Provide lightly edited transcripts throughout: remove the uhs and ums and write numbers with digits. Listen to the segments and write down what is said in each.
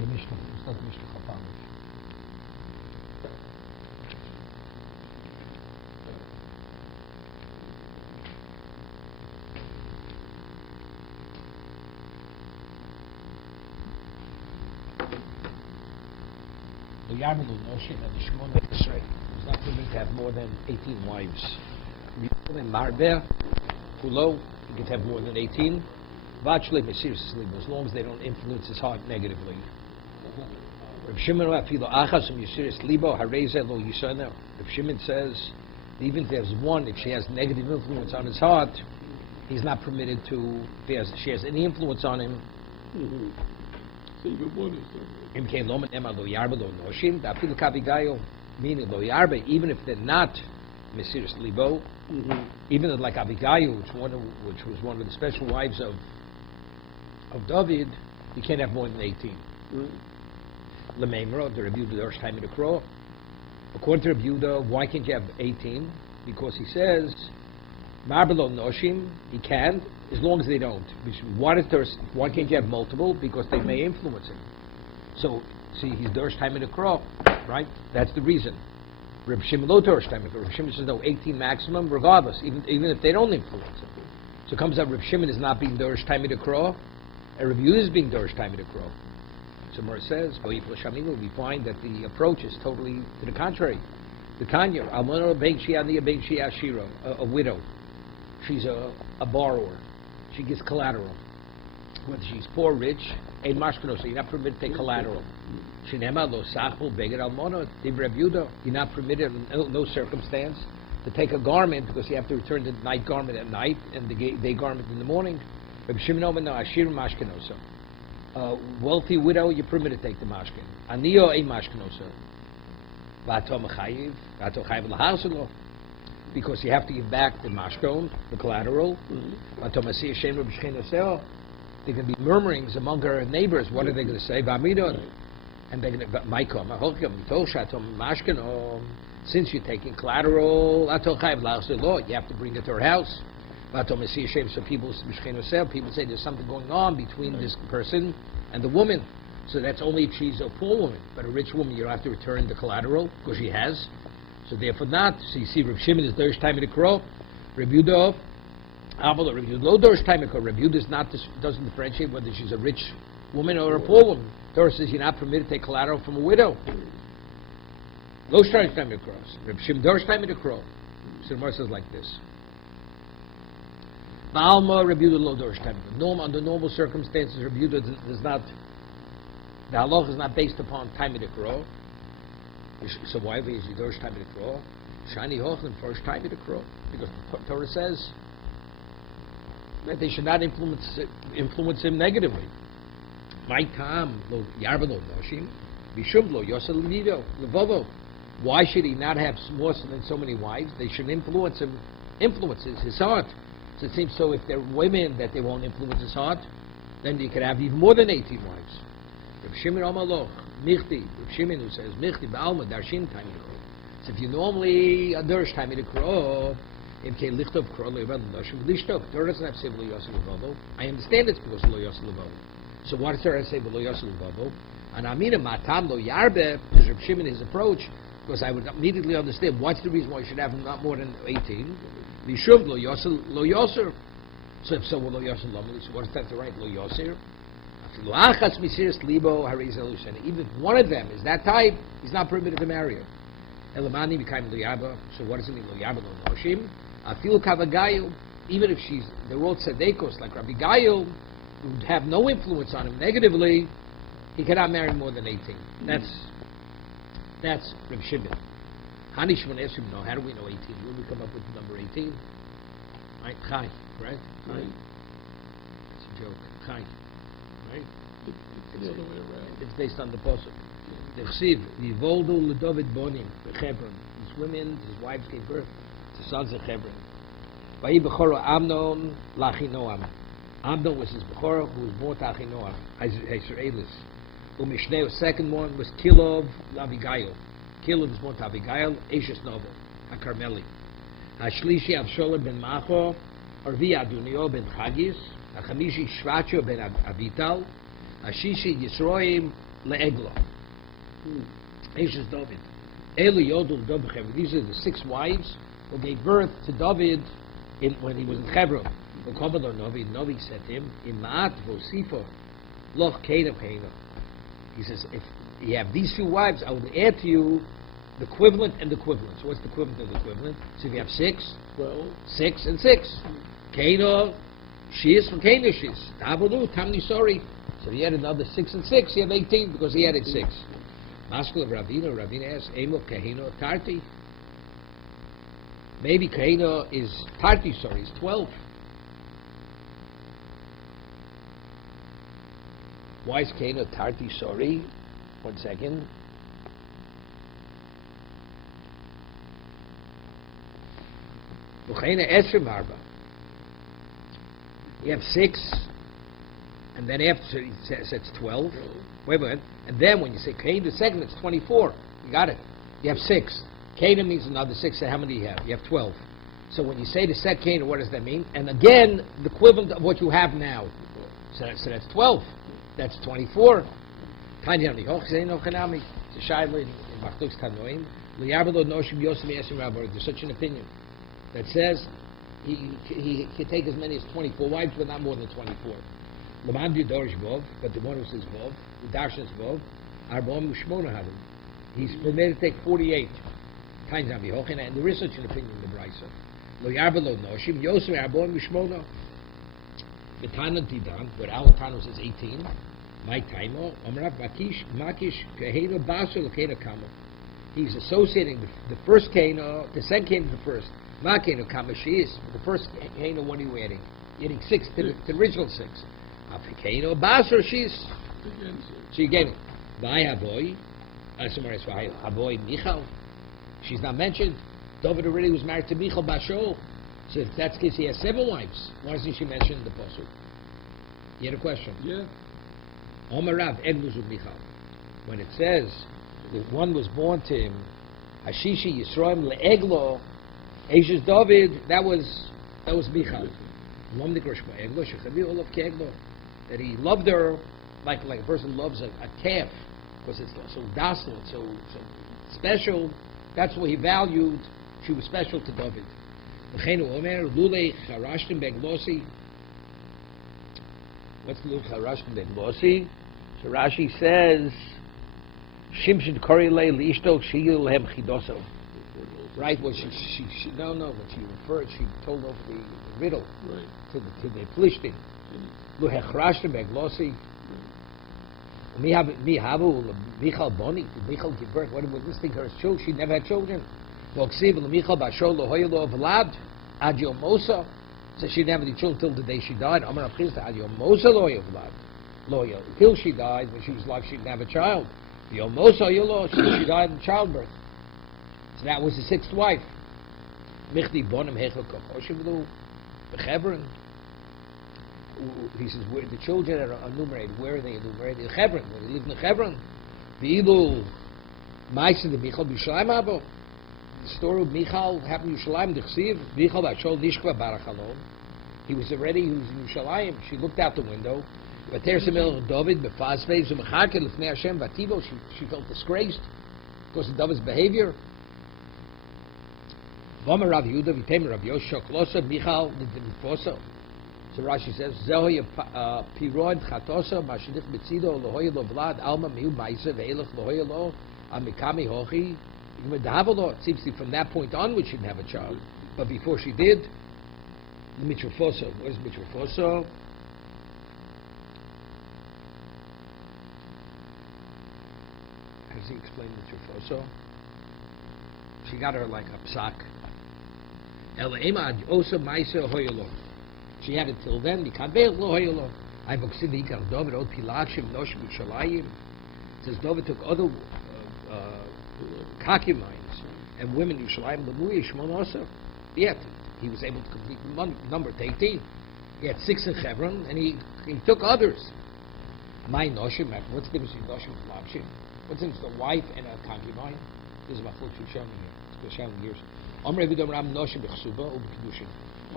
the Mishnah. It's not the Mishnah Chapam. The Yarmelu Noshim and the Shimon Esrei is not permitted to have more than 18 wives. In Marbe, Kulo, you can have more than 18. Vachle Mesiris Libo, as long as they don't influence his heart negatively. Reb Shimon Afilo Achas Mesiris Libo Hareze Lo Yisana. Reb Shimon says, even if there's one, if she has negative influence on his heart, he's not permitted to. If she has any influence on him. So even one is meaning lo yarbe, even if they're not Mesiris Libo, even like Abigail, which was one of the special wives of David, you can't have more than 18. Lememro, the Rebbe Yehuda time in the Crow. According to Rebbe Yehuda, why can't you have 18? Because he says, Marbelo Noshim, he can, as long as they don't. Why can't you have multiple? Because they may influence him. So, see, he's Dorsh time in the Crow, right? That's the reason. Reb Shimon lo Dorsh time in the Crow. Reb Shimon says, no, 18 maximum, regardless, even if they don't influence him. So it comes out Reb Shimon is not being Dorsh time in the Crow, and Reb Yehuda is being Dorsh time in the Crow. So Mor says, we find that the approach is totally to the contrary. The Tanya, a widow. She's a borrower. She gives collateral. Whether she's poor, rich, a mashkano, so you're not permitted to take collateral. Shinema lo sachul beged almona, Reb Yehuda, you're not permitted in no circumstance to take a garment because you have to return the night garment at night and the day garment in the morning. Reb Shimon no ashir mashkanosa. Wealthy widow, you're permitted to take the mashkin. Aniyo a mashkanosa. Vato mechayiv, vato chayiv lahaselo. Because you have to give back the mashkon, the collateral. There can be murmurings among her neighbors. What are they going to say? And they're going to since you're taking collateral, you have to bring it to her house. So people say there's something going on between this person and the woman. So that's only if she's a poor woman. But a rich woman, you don't have to return the collateral because she has. So therefore not. So you see Reb Shimon is Dorsh time in the Crow. Reb Yehuda, Reb Yehuda lo Dorsh time in the Crow. Reb Yehuda doesn't differentiate whether she's a rich woman or a poor woman. Torah says you're not permitted to take collateral from a widow. Lo Dorsh time in the Crow. Reb Shimon Dorsh time in the Crow. So the Gemara says like this. Ba'alma Reb Yehuda lo Dorsh time in the Crow. Under normal circumstances, Reb Yehuda does not. The halach is not based upon time in the Crow. So why is he Dorsh time in the Crow? Shani Hochlan first time in the Crow. Because the Torah says that they should not influence him negatively. My tam lo yarbalo noshim, bishum lo yosel lido levovo. Why should he not have more than so many wives? They should influence his heart. So it seems so if they're women that they won't influence his heart, then you could have even more than 18 wives. Reb Shimon Amaloch. Michti, Reb Shimon who says, Michti ba'alma darshin time in the Crow. So if you normally a Dorsh time in the Crow, if you lichtov Crow, Torah doesn't have to say lo yosel levavo. I understand it's because lo yosel levavo. So why does Torah say lo yosel levavo? And Amina matam lo yarbe, because Reb Shimon his approach, because I would immediately understand what's the reason why you should have not more than 18. Lishuv lo yoser. So if so, lo yosel levavo. So what is that to write lo yoser? Even if one of them is that type, he's not permitted to marry her. So what does it mean? Even if they're all tzedekos, like Rabbi Gail, who would have no influence on him negatively, he cannot marry more than 18. That's Reb Shimon. Hani Shimon asks him, no, how do we know 18? When we come up with the number 18? Right? Chai, right? Chai. It's a joke. Chai. Right? It's the other way around. It's based on the posuk. The Chsiv, Yivoldu LeDavid Bonim, Hebron. His women, his wives gave birth to sons of Hebron. Vayi Bechora Amnon Lachinoam. Amnon was his Bechora, who was born to Achinoam, Israelis. Umishnei, second one was Kilov Abigail. Kilov was born to Abigail, Eshes Novel, a Carmeli. Hashlishi Avshalom ben Macho, Arvi Adunio ben Chagis. Achamishi Shvacho ben Avital, Ashishi Yisroim le'egla. Eishes David. Elu Yodul David. These are the 6 wives who gave birth to David when he was in Hebron. Novi said to him, "In Ma'at Vosifo, Loch Kena Pena." He says, "If you have these 2 wives, I will add to you the equivalent and the equivalent." So what's the equivalent of the equivalent? So if you have 6, 6 and 6. Kena Shis for Kena Shis. Tavalu Tamni sorry. So he had another 6 and 6. He had 18 because he added 6. Maskul of Ravina asks, Emo Kahina Tarti. Maybe Kahina is Tarti, sorry, is 12. Why is Kahina Tarti, sorry? 1 second. Kahina Esrim Arba. You have 6, and then after it says it's 12. Wait a minute. And then when you say Cain the second, it's 24. You got it. You have 6. Cain means another 6. So how many do you have? You have 12. So when you say the set Cain, what does that mean? And again, the equivalent of what you have now. So that's 12. That's 24. There's such an opinion that says he can take as many as 24 wives, but not more than 24. But the one who says Vov, the Darshan's Vov, Arbom Shmona Hadim. He's permitted to take 48 times on Bihochina, and there is such an opinion in the Brisa. Lo Yarbalo Noshim, Yosef Arbom Shmona. The Tana Didan, where Al Tana says 18. My Taimo, Omrav Makish, Kahena Basu, Lakena Kama. He's associating the first Kahena, the second Kahena, the first. Makena Kama, she is. The first Kahena, what are you adding? You're adding 6 to the original 6. Africano Basar, she's getting by Aboy. Aboy Michal. She's not mentioned. David already was married to Michal Bashol. So if that's the case, he has 7 wives. Why isn't she mentioned in the Pasuk? You had a question? Yeah. Omarav Egluz Michal. When it says the one was born to him, Hashishi Yisroim Le'eglo, Ashes David, that was Michal. That he loved her like a person loves a calf, because it's so docile, so special. That's what he valued. She was special to David. What's Lule Charashtim Beglosi? So Rashi says, Shimshon Korile Lishto Shiyul Lehem Chidoso. Right? Well, she referred. She told over the riddle to the Plishtim. Lo hechrashtem beglosi. Mihavu Michal Boni. Did Michal give birth? What was this thing? Her children? She never had children. V'oksiv Michal Bashol Lo Hoyelo Vlad Ad Yomosa. So she didn't have any children till the day she died. Amar Avchizda Ad Yomosa Lo Hoyelo Vlad. Lo Hoyelo. Until she died, when she was alive, she didn't have a child. Yomosa Hoyelo. She died in childbirth. So that was the 6th wife. Michdi Bonim Hechel Kochoshivlu Bechevron. He says where the children are enumerated. Where are they enumerated? In Hebron. When they lived in Hebron. The Ilu Maisa de Michal B'Yushalayim Abo. The story of Michal happened in Yerushalayim. The Chsiv Michal Bashol Nishkva Barachalom. He was in Yerushalayim. She looked out the window. Vater Semel David Befazvei Zumacharkel Lefnei Hashem Vativo. She felt disgraced because of David's behavior. V'Omer Rav Yehuda V'Temer Rav Yoshua Klosa Michal Nidimifosa. So Rashi says, Zehoy Pirod Chatosa Mashidich Betzido Lohoy Lo Vlad Alma Miu Maisa Ve'elach Lohoy Lo Amikami Hochi Yimedavalo. It seems to be from that point onward she didn't have a child, but before she did, the Mitrafoso. Where's Mitrafoso? How does he explain Mitrafoso? She got her like a psak. El Emad Osa Maisa Hoyelo. She had it till then. It says David took other concubines and women in Yerushalayim. Yet he was able to complete the number to 18. He had 6 in Hebron, and he took others. My noshim. What's the difference between noshim and lapshim? What's the difference between a wife and a concubine? This is about 4 showing here. It's showing years. A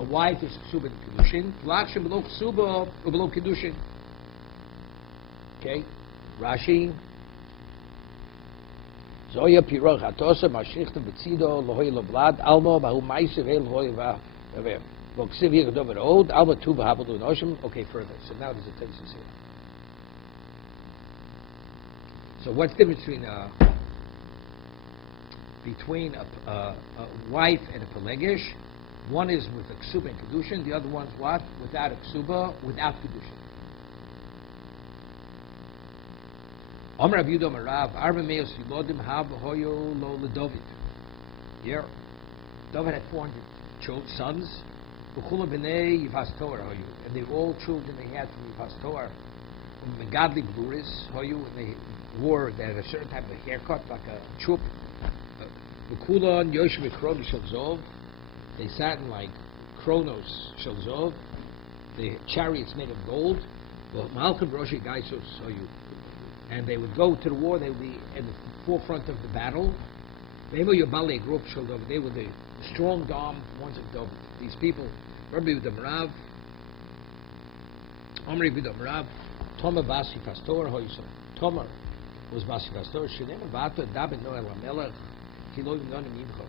wife is ksuba and kedushin. Lapshim below ksuba or below kedushin. Okay, Rashi Zoya piroch atosa mashichta betzido lohoy lo blad almo bahu ma'ise ve'el lohoy va'aver. V'oksiv yigdov od almo tu v'habelu noshim. Okay, further. So now there's a thesis here. So what's the difference between a wife and a pelegish? One is with a ksuba and kedushin. The other one's what? Without a ksuba, without kedushin. Amar Rav Yudah Marav Arba Meos Yilodim Hab Hoyo Lo LeDavid. Here, David had 400 sons. V'chula b'nei Yivas Torah Hoyu, and they were all children they had from Yivas Torah. Megadli Gluris Hoyu, and they wore they had a certain type of haircut, like a chup. V'kula Yoshim Kronos Shalzov. They sat in like Kronos Shalzov. The chariots made of gold. Malchim Roshi Gaisos Hoyu. And they would go to the war, they would be in the forefront of the battle. They were the strong armed ones of David. These people, Rabbi Yudam Omri Yudam Rav, Tomer Basi Pastor Hoyso. Tomer was Basi Pastor. Shinem Vata Dabin Noel Amelech Kilo Yonim Yimcho.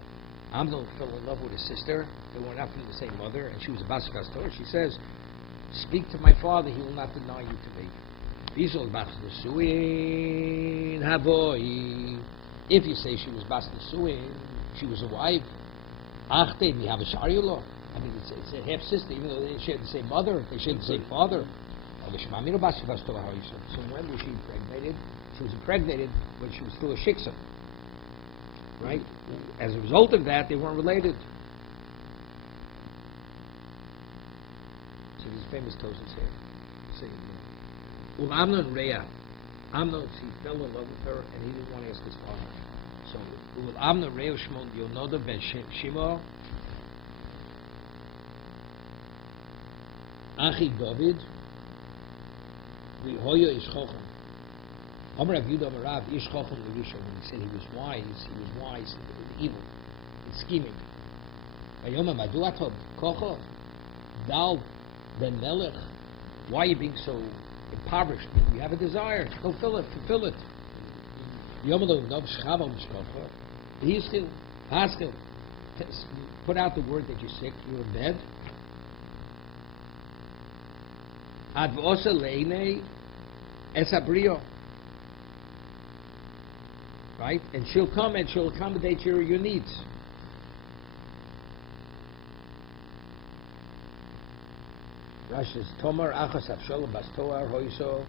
Amnon fell in love with his sister. They were not from the same mother, and she was a Basi Pastor. She says, "Speak to my father; he will not deny you to me." If you say she was Bas Nesuin, she was a wife, I mean, it's a half sister, even though they shared the same mother, they shared the same father. So when was she impregnated? She was impregnated when she was still a shiksa. Right? As a result of that, they weren't related. So these famous Tosas here. Amnon Reah. Amnon, he fell in love with her and he didn't want to ask his father. So, Amnon Reah Shmon Yonoda ben Shimo. Achi David. Hoyo Ish Chochem. Amar Rav Yudah Amar Rav Ish Chochem L'Rishon. When he said he was wise in evil, in scheming. Vayoma Madu Atob Kocho. Dal ben Melech. Why are you being so impoverished? You have a desire. Fulfill it. Put out the word that you're sick. You're in bed. Right? And she'll come and she'll accommodate your needs. Rashi says, Tomar Achas Avshalom Bas Toar Hoiso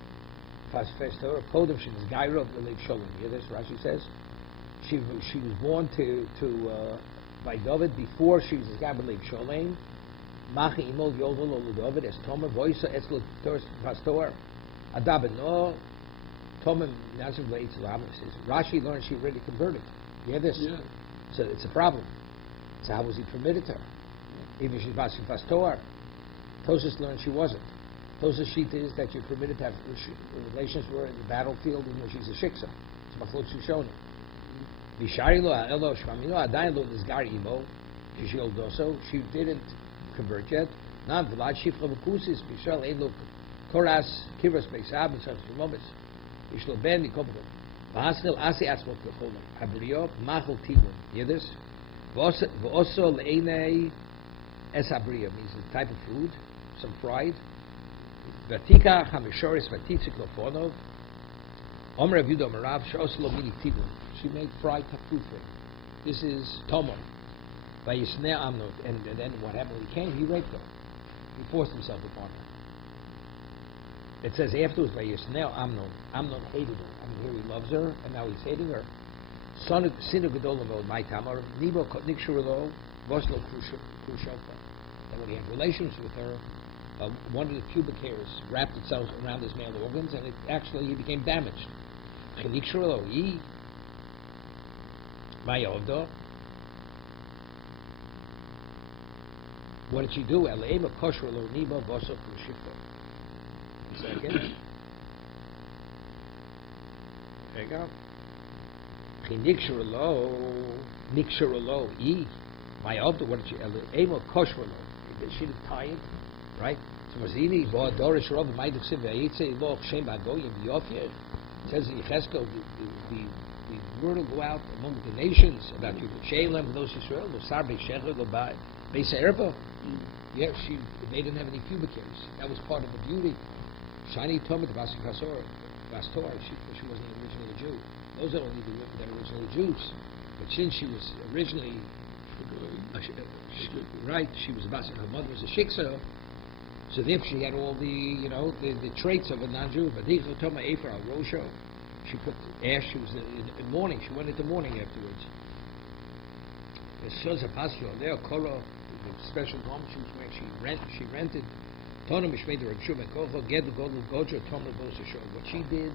Fas Fes Toar Kodem she was Gaira of the Leib Shalom. Hear this? Rashi says she was born by David before she was Gaira of Leib Shalom. Machi Imol Yodol Olu David as Tomar Hoiso Etzlo Fas Toar Adaben No Tomar Nazim Leitz Lam says Rashi learned she already converted. You hear this? Yeah. So it's a problem. So how was he permitted her? Even she's Fas Toar. Tosas learned she wasn't. Tosas sheet is that you're permitted to have relations with her in the battlefield even though she's a shiksa. It's machlok shishona. Bishari lo ha'elo shmamino adayin lo nizgar imo kishil doso. She didn't convert yet. Not v'lad shifcha v'kusis bishal ein lo koras kivras beisab and such moments. Ishlo ben nikobel. V'haskil asi atzmot kechol habriyo machol tigun. Hear this? V'oso le'enei es habriyo means the type of food. Some fried. Vatika Hamishoris Vatitzik Lofonov. Omer Rav Yudah Marav Shoslo Mini Tibun. She made fried food for him. This is Tomer. Vayisnei Amnon. And then what happened when he came? He raped her. He forced himself upon her. It says afterwards Vayisnei Amnon. Amnon hated her. I mean, here he loves her, and now he's hating her. Son of Sinu Gedolim Od My Tamar. Nibo Nikshurlo Voslo Krushelka. And when he had relations with her, one of the pubic hairs wrapped itself around his male organs, and he became damaged. What did she do? Second. There you go. What did she? She didn't tie it. Right? So Mazini, Dorish Rob, Maiduk Siv, Yitze, Loch, Shem, Agoyim, Yofir. It says in Yecheskel, the word will go out among the nations about you. Shalem, those Israel, Musar Beishecha, Lobai, Beisa Erba. Yeah, they didn't have any pubic hairs. That was part of the beauty. Shani Tomit Vastor, she wasn't originally a Jew. Those are only the women that are originally Jews. But since she was originally right, she was her mother was a shiksa, so therefore she had all the traits of a non-Jew. But she put ash. She was in mourning. She went into mourning afterwards. The special home she was wearing. She rented. What she did,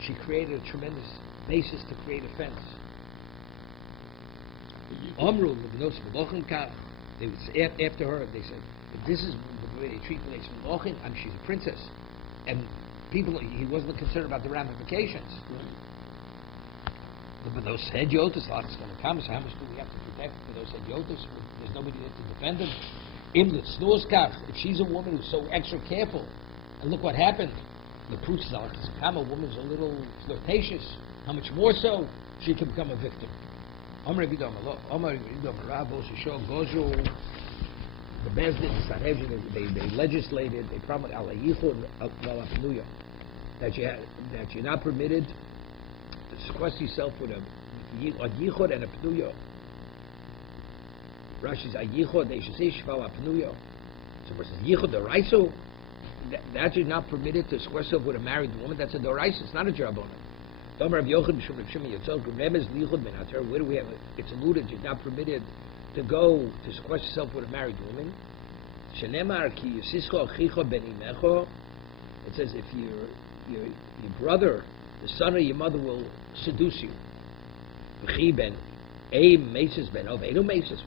she created a tremendous basis to create a fence. They would say, after her, they said, if this is the way they treat Melachim, she's a princess. And he wasn't concerned about the ramifications. But those hedyotis, lots is going to come, so how much do we have to protect for those hedyotis? There's nobody there to defend them. If she's a woman who's so extra careful, and look what happened. The proof is a woman's a little flirtatious. How much more so she can become a victim. The Bezdin, Sanhedrin, they legislated, they promised that you're not permitted to sequester yourself with a yichud and a pnuya. Rashi's a yichud, they should say shval a pnuya. So versus yichud deraiso, that you're not permitted to sequester yourself with a married woman. That's a deraiso. It's not a jarabona. Where do we have it? It's alluded you're not permitted to go to sequester yourself with a married woman. It says if your brother, the son of your mother, will seduce you.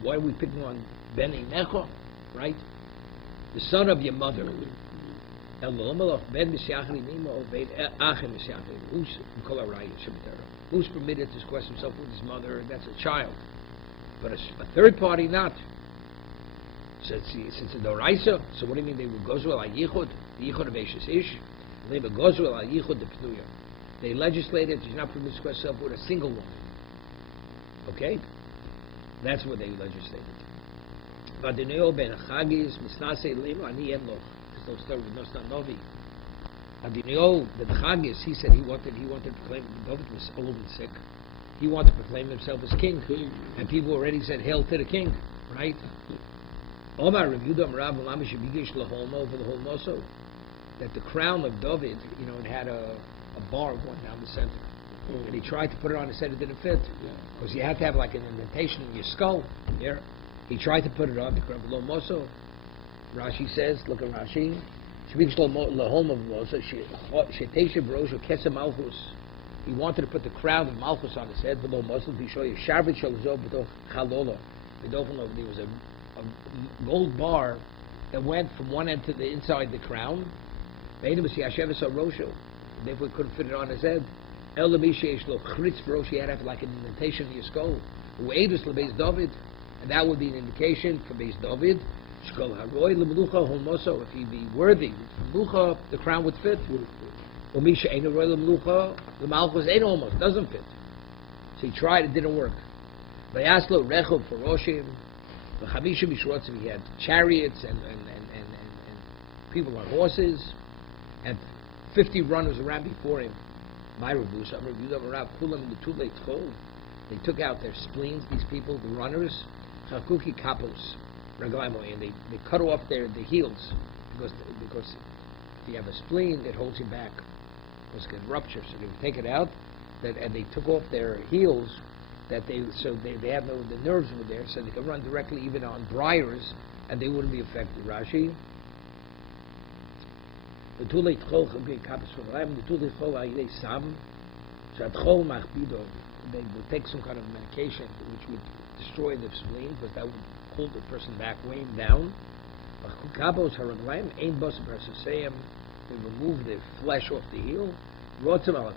Why are we picking on Ben Imecho? Right? The son of your mother. Who's permitted to sequester himself with his mother? That's a child. But a third party not. Since it's a doraisa, so what do you mean they will gozu al yichud, the yichud of Eishes Ish? They will gozu al yichud the pnuya. They legislated you're not permitted to sequester yourself with a single woman. Okay? That's what they legislated. Vadineo ben chagis misnase lema ani emloch. Those stories, not novi. Adinio, the chagis, he said he wanted to proclaim. David was old and sick. He wanted to proclaim himself as king, and people already said hail to the king, right? Omar Yudam Rav Lamish Bigish Laholmo over the whole moso, that the crown of David, it had a bar going down the center. And he tried to put it on, he said it didn't fit. Because you have to have like an indentation in your skull. Here. He tried to put it on the crown below Moso. Rashi says, look at Rashi. He wanted to put the crown of Malchus on his head below Moso. There was a gold bar that went from one end to the inside the crown. Therefore he couldn't fit it on his head. He had to have like an indentation in your skull. And that would be an indication for Beis David. If he'd be worthy, the crown would fit. The Malchus ain't almost, doesn't fit. So he tried, it didn't work. He had chariots and people on horses, and 50 runners around before him. They took out their spleens, these people, the runners, and they cut off the heels, because if you have a spleen, it holds you back, because it can rupture, so they would take it out, and they took off their heels, they had the nerves were there, so they could run directly even on briars, and they wouldn't be affected. Rashi. They will take some kind of medication which would destroy the spleen, because that would pull the person back, weigh him down. They remove the flesh off the heel. Be able to run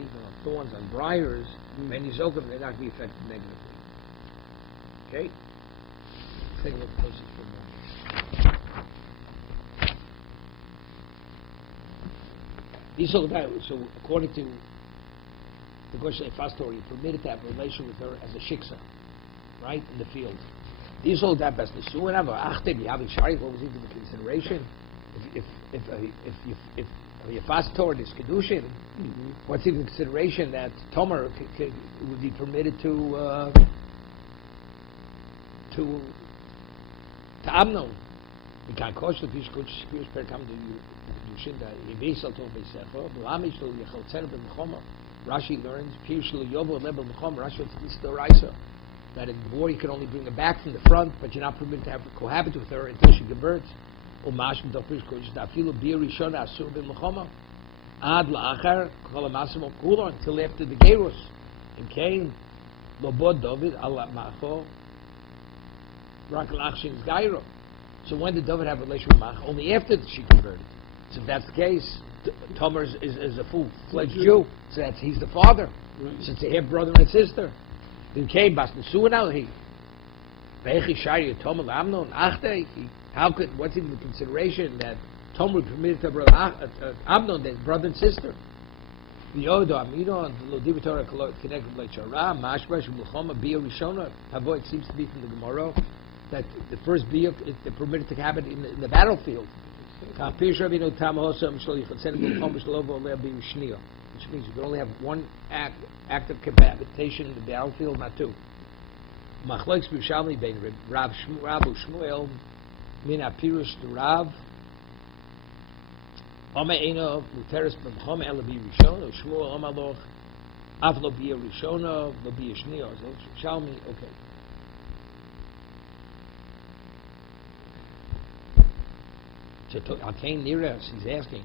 even on thorns, on briars, and they're not be affected negatively. Okay? Let's take a look closer for a moment. So according to the Goshen fast Torah, you're permitted to have a relation with her as a shiksa, right, in the field. These all that best the suin have achte you having shari. What was even the consideration? If you fast Torah is kedushin, what's even the consideration that Tomer would be permitted to Amnon? You can't coach the fish coach spears per come to you. Rashi learns that in war you can only bring her back from the front, but you're not permitted to have cohabit with her until she converts. Until after the Gerus. And Cain, Lobod David, Allah Macho, Rakalachshin Gairo. So when did David have a relation with Mach? Only after she converted. So if that's the case, Tomer is a full-fledged Jew. So he's the father. Since they have brother and sister. Then came Bas Nesuanahi. Vechi Shari Tomer Amnon Achte. How could, what's even the consideration that Tomer permitted to brother Amnon, their brother and sister? The Yodo Amino and the Lodivitora connected with Lechara, Mashbash, Mulchoma, Bia Rishona. It seems to be from the Gemara that the first Bia they're permitted to have it in the battlefield. Which means you can only have one act of cohabitation in the battlefield, not two. Machlokes B'Yushalmi bein Rav Shmuel min Apirush to Rav. Oma Eino Muteres B'Mchom Ela B'Rishona Shmuel Oma Loch Av Lo B'Rishona Lo B'Yishniya. Shalmi, okay. So Alkein Nira, he's asking.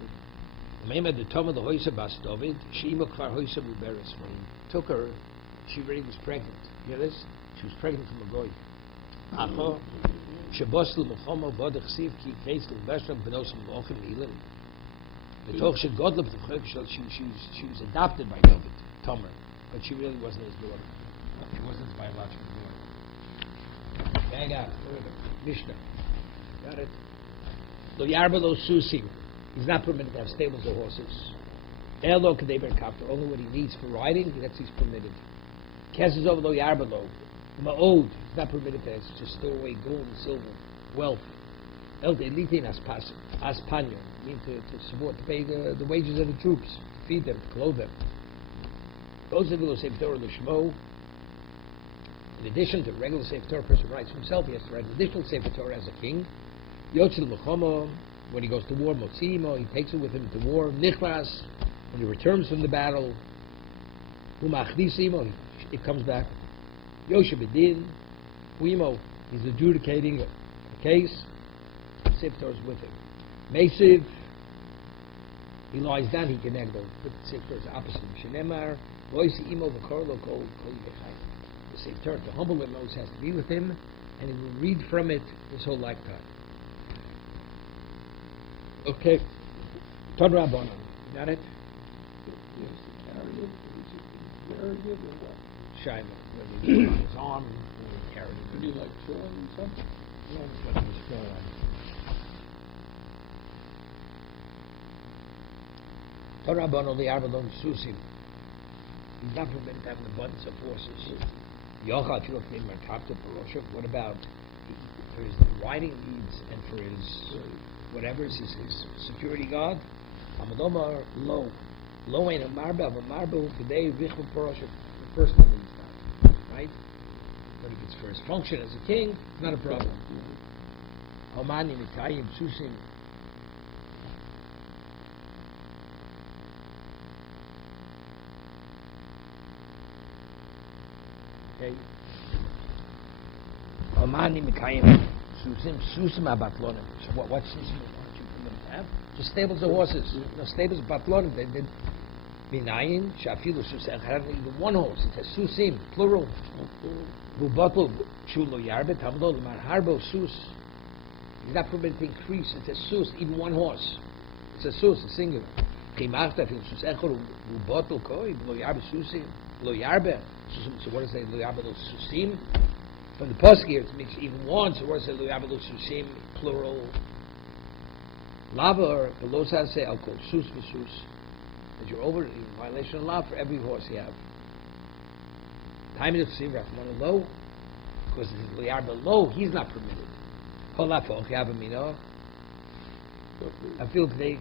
Remember the Toma the Hoysa Bas David, Shima Kvar Hoysa Muberes. When he took her, she already was pregnant. You hear this? She was pregnant from a goy. Acho, Shabosl Muchomo Bodach Siv Ki Kreisel Besham Benosam Lochim Ilim. The Toch she Godlip the Chok, she was adopted by David, Tomer, but she really wasn't his daughter. She wasn't his biological daughter. Okay, I got it. Mishnah. Got it? Lo Yarba Lo Susim. He's not permitted to have stables or horses. Elo Kadeber Kapta, only what he needs for riding, that's he's permitted. Kesses over Lo Yarba Lo. Ma'od, he's not permitted to just store away gold and silver, wealth. El Delitin Aspanyo, mean to support, to pay the wages of the troops, to feed them, to clothe them. Those of the Sefer Torah Lishmo, in addition to the regular Sefer Torah, a person writes himself, he has to write an additional Sefer Torah as a king. Yotzil Mechomo, when he goes to war, Motzimo, he takes it with him to war. Nichlas, when he returns from the battle. Umachdisimo, it comes back. Yoshebedin, Uimo, he's adjudicating a case. Sefer Torah is with him. Mesiv, he lies down, he can then go. But the Sefer Torah is opposite. Shenemar, Loisi Imo V'Korlo Kol Yechai. The Sefer Torah, to humble him, always has to be with him, and he will read from it his whole lifetime. Okay. Tod Rabbanon. Got it? Yes, carry it. Carry it or what? Shiloh. When he on his arm, when he carried it. Would you like throwing something? Yeah, that's what he was throwing. Tod Rabbanon, the Arbadon Susim. He's not permitted to have an abundance of horses. Yochad, you have named top to Parosha. What about for his riding needs and for his whatever is his security guard? Amadomar low. Low ain't a marba, but marba today Vichel Parosha. The first one needs that. Right? But if it's for his function as a king, it's not a problem. Omani Mikayim Susim. Okay. Omani Mikayim Susim Abatlonim. So what Susim want you for them to have? Just stables of horses. No, stables of Batlonim. They did Minayin, Shafilu Susim. Even one horse. It says Susim, plural. Bubatul Chulo Yarbe, Tamdo, Harbo Sus. He's not permitted to increase. It says Sus, even one horse. It says Sus, a singular. Chimachta Fil Sus Echor, Bubatul Koi, Lo Yarbe Susim, Lo Yarbe. So what does it say? Lo Yarbe Lo Susim? From the Pasuk here, it means even one. So what does it say? Lo Yarbe Lo Susim, plural. Lava or below say I'll call Sus for Sus. That you're over in violation of law for every horse you have. Time of Ksiv Rachmana Lo, because it's Liarba Lo, he's not permitted. Holafoch Yavamino. I feel they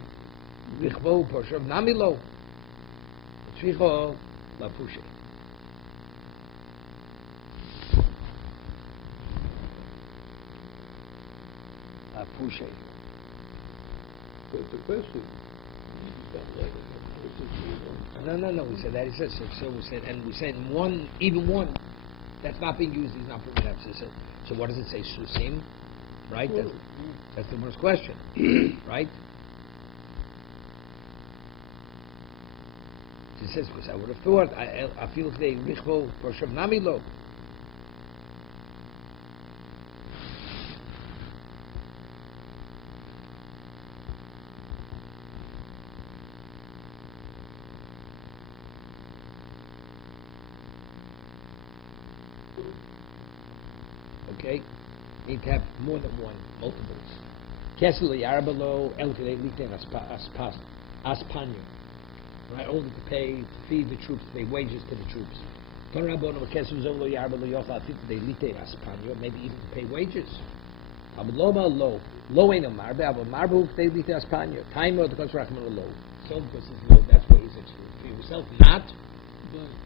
Lichvo Porshav Nami Lo. Tzricho Lapushe. Lapushe. But the question, No. We said that. He said so. We said, and we said one, even one that's not being used is not permitted. So what does it say? Susim, right? That's the first question, right? He says because I would have thought I feel they richvo proshav nami lo. Okay, need to have more than one, multiples. Kesel yarbalo el kedei liten aspanyo. Right, only to pay, to feed the troops, to pay wages to the troops. Maybe even to pay wages. Lo ain't a marbe, aber marbe they lite aspanyo. Time of the contractman low. So because it's low, that's what he's excluded. For himself, not,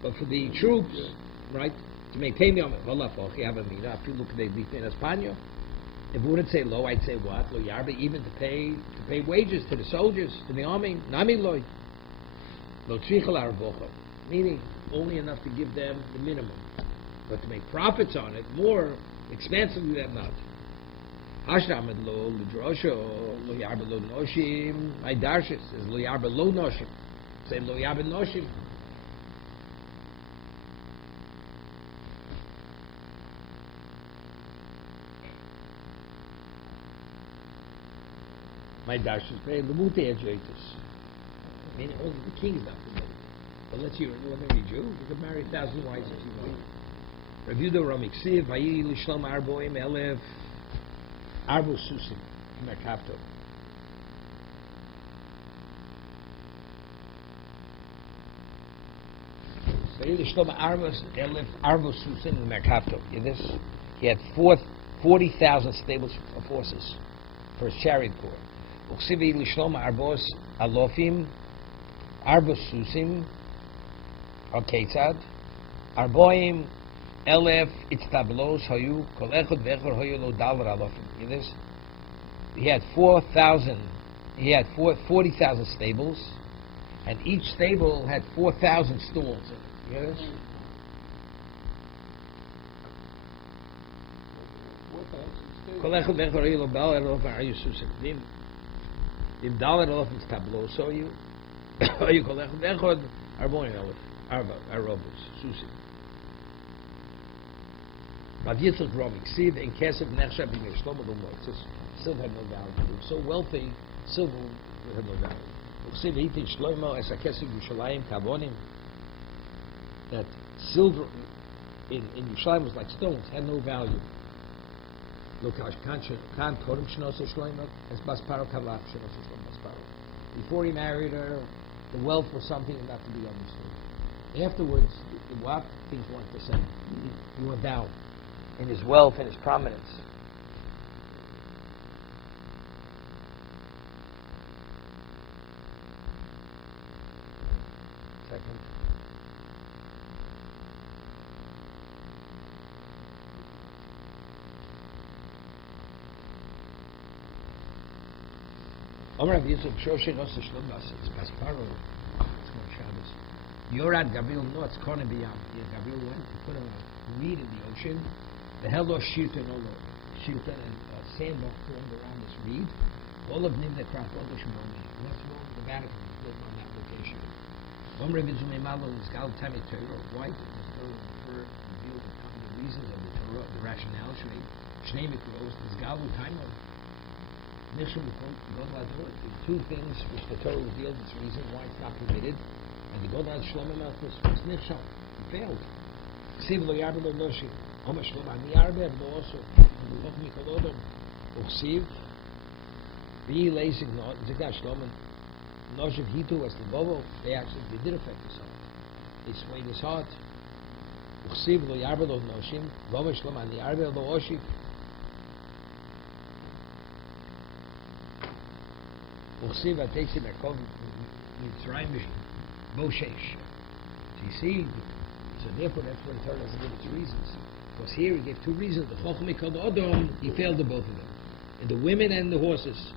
but for the troops, right? To maintain yom v'lafoch, you have a mina. If you look at the lite aspanyo, if we wouldn't say low, I'd say what? Lo yarbe, even to pay wages to the soldiers, to the army. Nami loy. No tzrichel arvocha, meaning only enough to give them the minimum, but to make profits on it more expansively than not. Hashdamed lo lidrosha lo yarbe lo noshim. My darshis is lo yarbe lo noshim. Say lo yarbe noshim. My darshis pay lemute adjutus. Meaning only the king's not permitted. But let's hear an ordinary Jew. You can marry 1,000 wives if you want. Reviewed Rami Ksiv, Vayi Lishlam Arboim Elef Arbo Susim Merkavto. Vayi Lishlam Elef Arbo Susim Merkavto. Hear this? He had 40,000 stables of horses for his chariot corps. Uksivi Lishlam Arbos Alofim Arba Susim, Ketzad, Arboim, Elef, Itztablos, Hayu, Kol Echad Vechor Hayu Lo Davar Alofim. Hear this? He had 40,000 stables, and each stable had 4,000 stalls in it. Hear this? Kol Echad Vechor Hayu Lo Davar Alofim Hayu Susim. Im Davar Alofim Itztablos, Hayu. You call Echad Arboin Arobus Susi. But Yitzchak Rami Ksiv in Kesef Nechshav in Shlomo Lomotzes. Silver had no value. He was so wealthy, silver had no value. Ksiv Hitin Shlomo as a Kesef Yushalayim Kavonim. That silver in Yushalayim was like stones, had no value. Lokash Kan Torim Shnosa Shlomo as Basparo Kavach Shnosa Shlomo Basparo. Before he married her, the wealth was something not to be understood. Afterwards, what things weren't the same. He went down in his wealth and his prominence. Second. Omrav Yisuf Shoshe Nosa Shlomas, it's Pasparo, it's called Shabbos. Yorad Gabriel, no, it's Kohen B'Yam. Gabriel went to put a reed in the ocean. The hell of Shirta, no, Shirta, and a sandbar formed around this reed. All of Nimna Kraf, all the Shemoni. What's wrong with the Vatican? It's built on that location. Omrav Yisuf Malo is Gal Tami Torah. Why did the Torah refer to reveal the common reasons of the Torah, the rationale? Shnei Mikros, is Galu Taimon. The two things which the Torah reveals its reason why it's not permitted, and the God Shlomo Malchus was Nichshon. He failed. Ksiv lo yarbe lo noshim. Oma Shlomo ani yarbe lo also. Loch mikolodom. Uksiv. Be lazy not. Zikah Shlomo. Noshim hitu as the bobo. They did affect his heart. They swayed his heart. Uchsiv lo yarba lo noshim, vomish lo man yarba lo oshik. Uchsiv ateksi merkov mitzrayim boshesh. So you see, so therefore that's where the Torah doesn't give its reasons. Because here he gave two reasons. The Chochmei Kol Odom, he failed in both of them. And the women and the horses.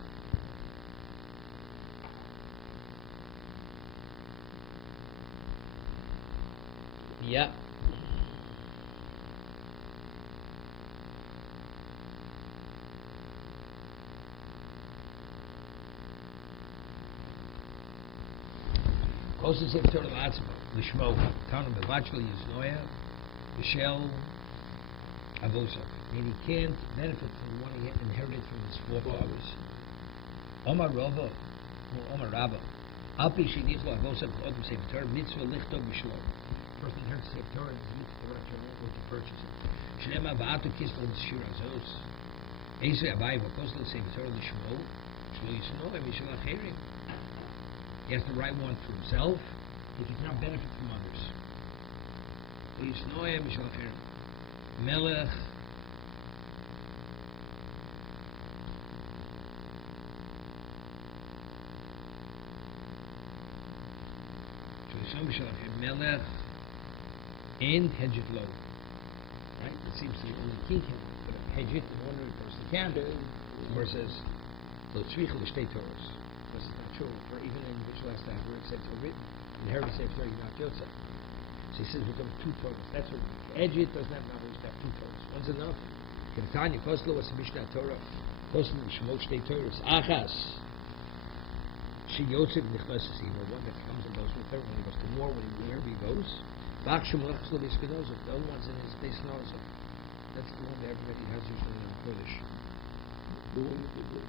Yeah. Kosis of Torah Latzma, Lishmo, Tana Bevachel Yisnoya, Michelle Avosa. And he can't benefit from what he inherited from his forefathers. Omar Rava, no Omar Rabba. Alpi Shinichlo Avosa B'Odom Sefer Torah Mitzvah Lichto B'Shlo. Person inherits Sefer Torah and is used to purchase it. Shlema Va'atu Kisla Shir Azos. Eisei Abai V'Kosla Sefer Torah Lishmo. Shlo Yisnoya Mishal Acherim. He has the right one for himself, but he cannot benefit from others. Yisnoya Mishal Acherim. Melech. Melech and Hedget Lo. Right? It seems to be only king can, but a Hedget, an ordinary person can do. Where it says, Lo Tzvichel Shtei Torahs. This is not true. For even an individual has to have where it says so written. Inheritance Sefer Torah, you're not Yosef. So he says we've got two Torahs. That's what Hedget doesn't have enough to have two Torahs. One's enough. Kentanya Koslo was Mishnah Torah. Koslo Shmo Shtei Torahs. Achas. She Yosef Nichlas Simo, one that comes and goes with her when he goes to war, wherever he goes. Bach Shemlech Slovis Kedoza, the other one's in his base Noza. That's the one that everybody has usually in Kodesh. The one that they did.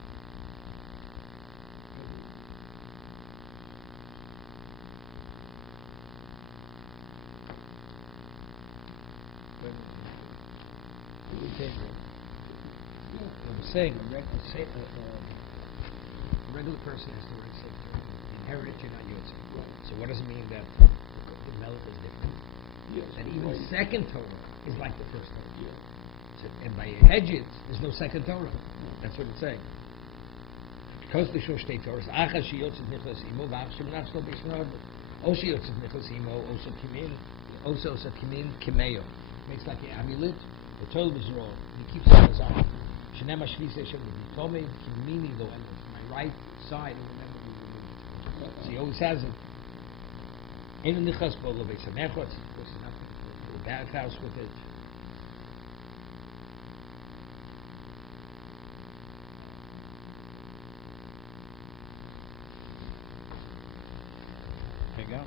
I'm saying, a regular person has to write Sefer Torah. Inherit it, you're not Yotze. Right. So what does it mean that the Melech is different? Yes. And even the second Torah is like the first Torah. Yeah. So, and by Hedget, there's no second Torah. That's what it's saying. Because the Shosh Shtei Torahs, Achas she Yotze Nichlas Imo, Vach Shem Nachlo Bishnod, Oshi Yotze Nichlas Imo, Oso Kimin, Kimeo. Makes like an amulet. The Torah is wrong. He keeps it on his arm. Shenema Shvisa Shem Told Kimini Lo Emo. My right side, and remember me. So he always has it. Ain't a nichas bolo beisamechot. Of course, nothing to the bathhouse with it. There you go.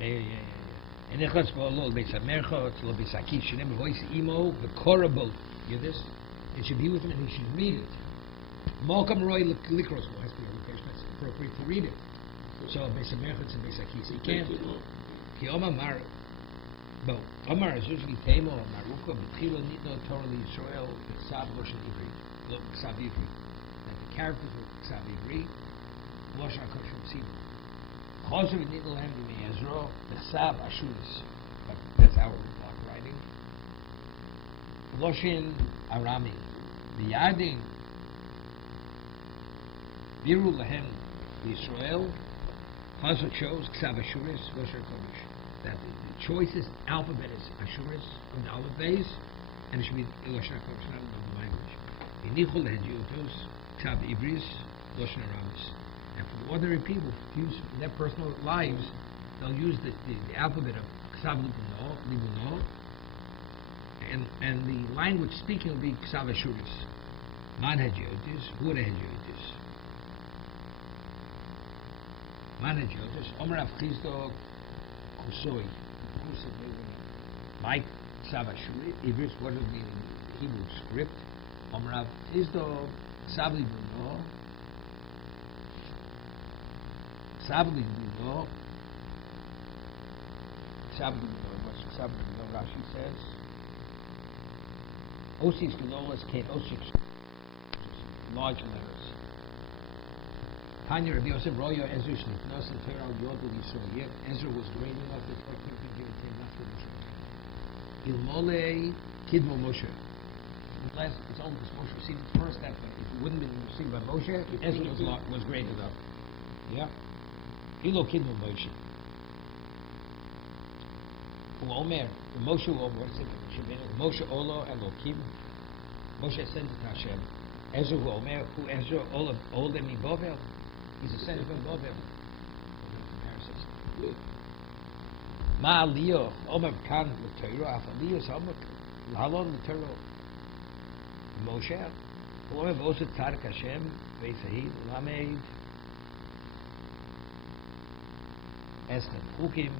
Yeah. And nichas bolo beisamechot lo beisaki shenem voice imo the korabot. You hear this? It should be with him and he should read it. Malkam Roy Likros has to be a location that's appropriate to read it. So Besamechot and Besakis. He can't. Ki Omar Mar Bo Omar is usually Temo Maruka B'Chilo Nitno Torah Yisrael Ksav Loshen Ivri. Look Ksav Ivri. That the characters of Ksav Ivri Loshen HaKosher Tzibur. Chosav Nitno Lemdi Me'ezro Ksav Ashuris. But that's our block writing. Loshen Arami. Biyadin Viru Lahem Yisrael Chazak shows Ksav Ashuris Losher Kodesh. That the choicest alphabet is Ashuris from the Aleph base, and it should be Losher Kodesh, not another language. Inichol Hediotos Ksav Ibris Losher Aramis. And for the ordinary people, use in their personal lives, they'll use the alphabet of Ksav Libuno, and the language speaking will be Ksav Ashuris. Man Hediotis, who are the Hediotis? Man Hediotis, Omer Avchizdo Kusoi. Mike Ksav Ashuris, Ibris, what will be in Hebrew script? Omer Avchizdo Ksav Libuno, Ksav Libuno, what's Ksav Libuno, Rashi says? Osis Ganolas Kate Osik, large letters. Tanya Rabbi Yosef Roya Ezra Shnifnos and Torah Yodel Yisrael. Ezra was great enough that Torah can give it after Moshe. Ilmole Kidmo Moshe. Unless it's only because Moshe received it first that way. If it wouldn't have been received by Moshe, Ezra was great enough. Yeah. Ilo Kidmo Moshe. Uomer, the Moshe Uomer, what is it? Moshe Olo Elokim. Moshe sent it to Hashem. Ezra Uomer, who Ezra Olem Bovel. He's a son from Bovel. Ma Leo, Omer Khan L'Torah, Afalio Samak, L'Halon L'Torah. Moshe, Omer Voset Tarik Hashem, Veisahid, Lamed, Estem Chukim,